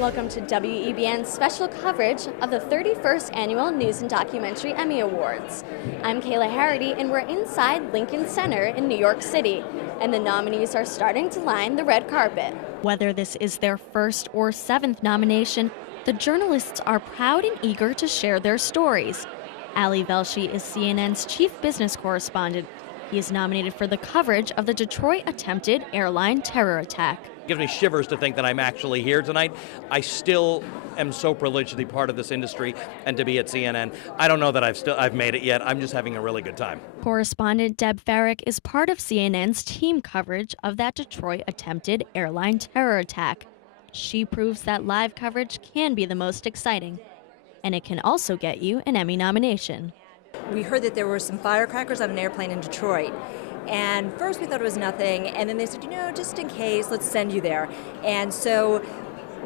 Welcome to WEBN's special coverage of the 31st Annual News and Documentary Emmy Awards. I'm Kayla Harity, and we're inside Lincoln Center in New York City, and the nominees are starting to line the red carpet. Whether this is their first or seventh nomination, the journalists are proud and eager to share their stories. Ali Velshi is CNN's chief business correspondent. He is nominated for the coverage of the Detroit attempted airline terror attack. It gives me shivers to think that I'm actually here tonight. I still am so privileged to be part of this industry and to be at CNN. I don't know that I've made it yet. I'm just having a really good time. Correspondent Deb Farrick is part of CNN's team coverage of that Detroit attempted airline terror attack. She proves that live coverage can be the most exciting, and it can also get you an Emmy nomination. We heard that there were some firecrackers on an airplane in Detroit. And first we thought it was nothing, and then they said, just in case, let's send you there. And so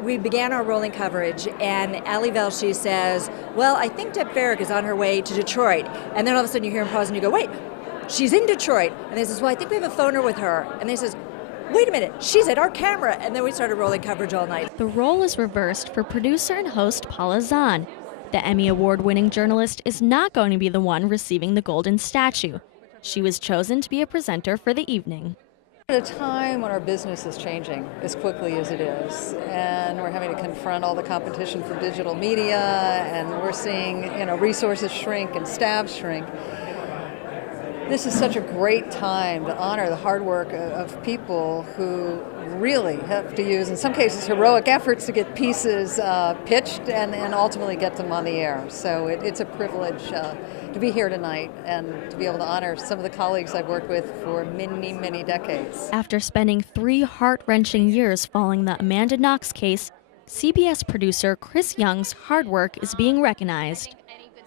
we began our rolling coverage, and Ali Velshi says, well, I think Deb Farrick is on her way to Detroit. And then all of a sudden you hear him pause and you go, wait, she's in Detroit. And they says, well, I think we have a phoner with her. And they says, wait a minute, she's at our camera. And then we started rolling coverage all night. The role is reversed for producer and host Paula Zahn. The Emmy Award-winning journalist is not going to be the one receiving the golden statue. She was chosen to be a presenter for the evening. At a time when our business is changing as quickly as it is, and we're having to confront all the competition for digital media, and we're seeing resources shrink and staff shrink, this is such a great time to honor the hard work of people who really have to use, in some cases, heroic efforts to get pieces pitched and ultimately get them on the air. So it's a privilege to be here tonight and to be able to honor some of the colleagues I've worked with for many, many decades. After spending 3 heart-wrenching years following the Amanda Knox case, CBS producer Chris Young's hard work is being recognized.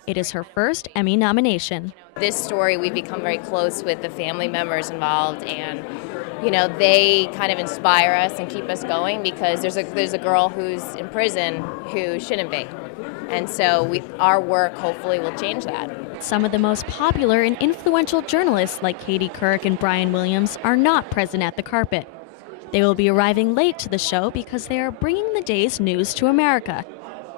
It is her first Emmy nomination. This story, we've become very close with the family members involved, and they kind of inspire us and keep us going, because there's a girl who's in prison who shouldn't be. And so our work hopefully will change that. Some of the most popular and influential journalists like Katie Couric and Brian Williams are not present at the carpet. They will be arriving late to the show because they are bringing the day's news to America.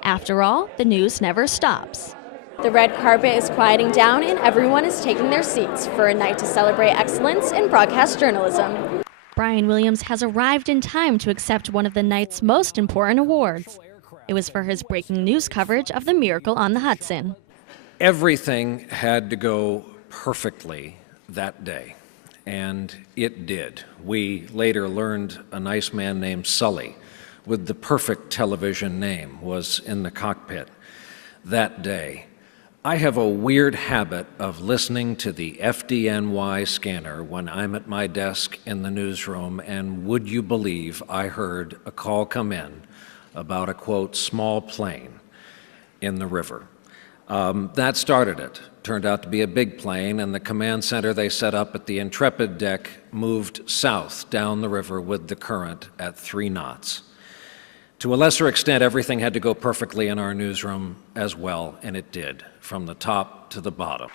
After all, the news never stops. The red carpet is quieting down and everyone is taking their seats for a night to celebrate excellence in broadcast journalism. Brian Williams has arrived in time to accept one of the night's most important awards. It was for his breaking news coverage of the miracle on the Hudson. Everything had to go perfectly that day, and it did. We later learned a nice man named Sully, with the perfect television name, was in the cockpit that day. I have a weird habit of listening to the FDNY scanner when I'm at my desk in the newsroom, and would you believe I heard a call come in about a, quote, small plane in the river. That started it. Turned out to be a big plane, and the command center they set up at the Intrepid deck moved south down the river with the current at 3 knots. To a lesser extent, everything had to go perfectly in our newsroom as well, and it did, from the top to the bottom.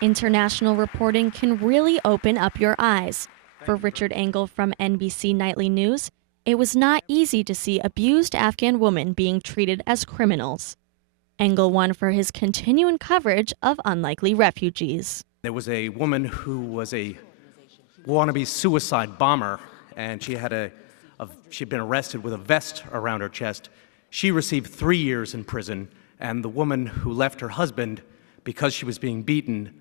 International reporting can really open up your eyes. For Richard Engel from NBC Nightly News, it was not easy to see abused Afghan women being treated as criminals. Engel won for his continuing coverage of unlikely refugees. There was a woman who was a wannabe suicide bomber, and she'd been arrested with a vest around her chest. She received 3 years in prison, and the woman who left her husband because she was being beaten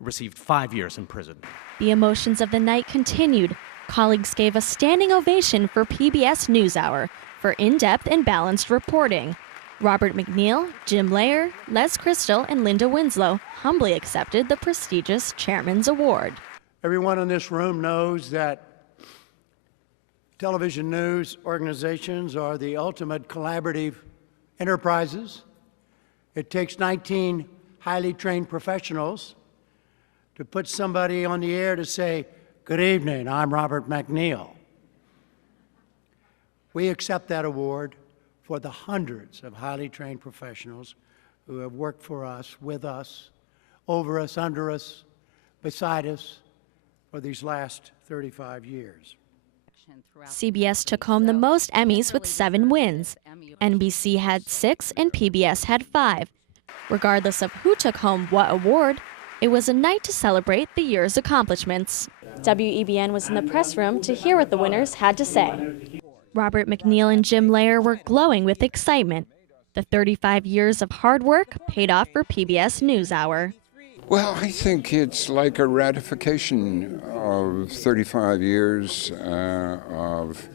received 5 years in prison. The emotions of the night continued. Colleagues gave a standing ovation for PBS NewsHour for in-depth and balanced reporting. Robert McNeil, Jim Layer, Les Crystal, and Linda Winslow humbly accepted the prestigious Chairman's Award. Everyone in this room knows that television news organizations are the ultimate collaborative enterprises. It takes 19 highly trained professionals to put somebody on the air to say, "Good evening, I'm Robert McNeil." We accept that award for the hundreds of highly trained professionals who have worked for us, with us, over us, under us, beside us for these last 35 years. CBS took home the most Emmys with 7 wins. NBC had 6 and PBS had 5. Regardless of who took home what award, it was a night to celebrate the year's accomplishments. WEBN was in the press room to hear what the winners had to say. Robert McNeil and Jim Lair were glowing with excitement. The 35 years of hard work paid off for PBS NewsHour. Well, I think it's like a ratification of 35 years of,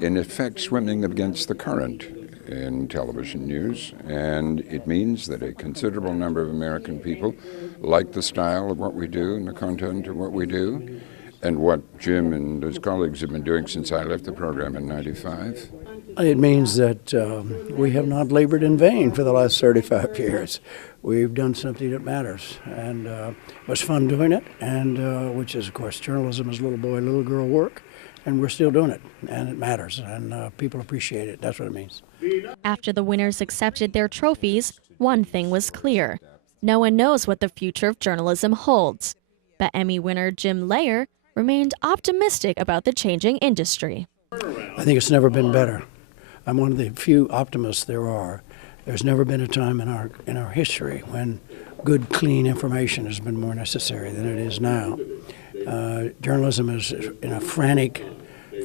in effect, swimming against the current in television news, and it means that a considerable number of American people like the style of what we do and the content of what we do, and what Jim and his colleagues have been doing since I left the program in '95. It means that we have not labored in vain for the last 35 years. We've done something that matters, and it was fun doing it, and which is, of course, journalism is little boy, little girl work, and we're still doing it, and it matters, and people appreciate it. That's what it means. After the winners accepted their trophies, one thing was clear. No one knows what the future of journalism holds. But Emmy winner Jim Lair remained optimistic about the changing industry. I think it's never been better. I'm one of the few optimists there are. There's never been a time in our history when good, clean information has been more necessary than it is now. Journalism is in a frantic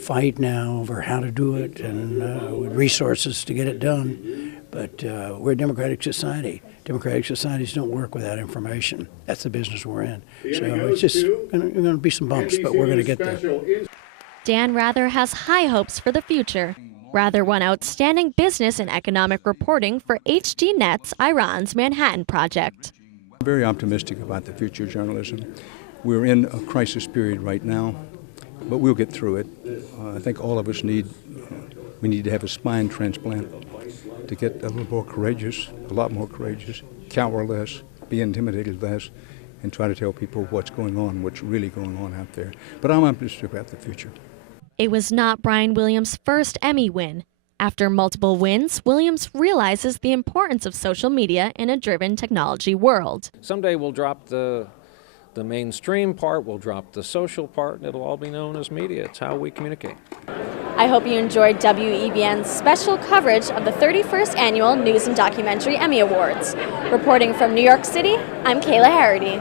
fight now over how to do it and with resources to get it done. But we're a democratic society. Democratic societies don't work without information. That's the business we're in. So it's just going to be some bumps, but we're going to get there. Dan Rather has high hopes for the future. Rather won outstanding business and economic reporting for HDNet's Iran's Manhattan Project. I'm very optimistic about the future of journalism. We're in a crisis period right now, but we'll get through it. I think all of us need to have a spine transplant to get a little more courageous, a lot more courageous, cower less, be intimidated less, and try to tell people what's going on, what's really going on out there. But I'm optimistic about the future. It was not Brian Williams' first Emmy win. After multiple wins, Williams realizes the importance of social media in a driven technology world. Someday we'll drop the mainstream part, we'll drop the social part, and it'll all be known as media. It's how we communicate. I hope you enjoyed WEBN's special coverage of the 31st Annual News and Documentary Emmy Awards. Reporting from New York City, I'm Kayla Harity.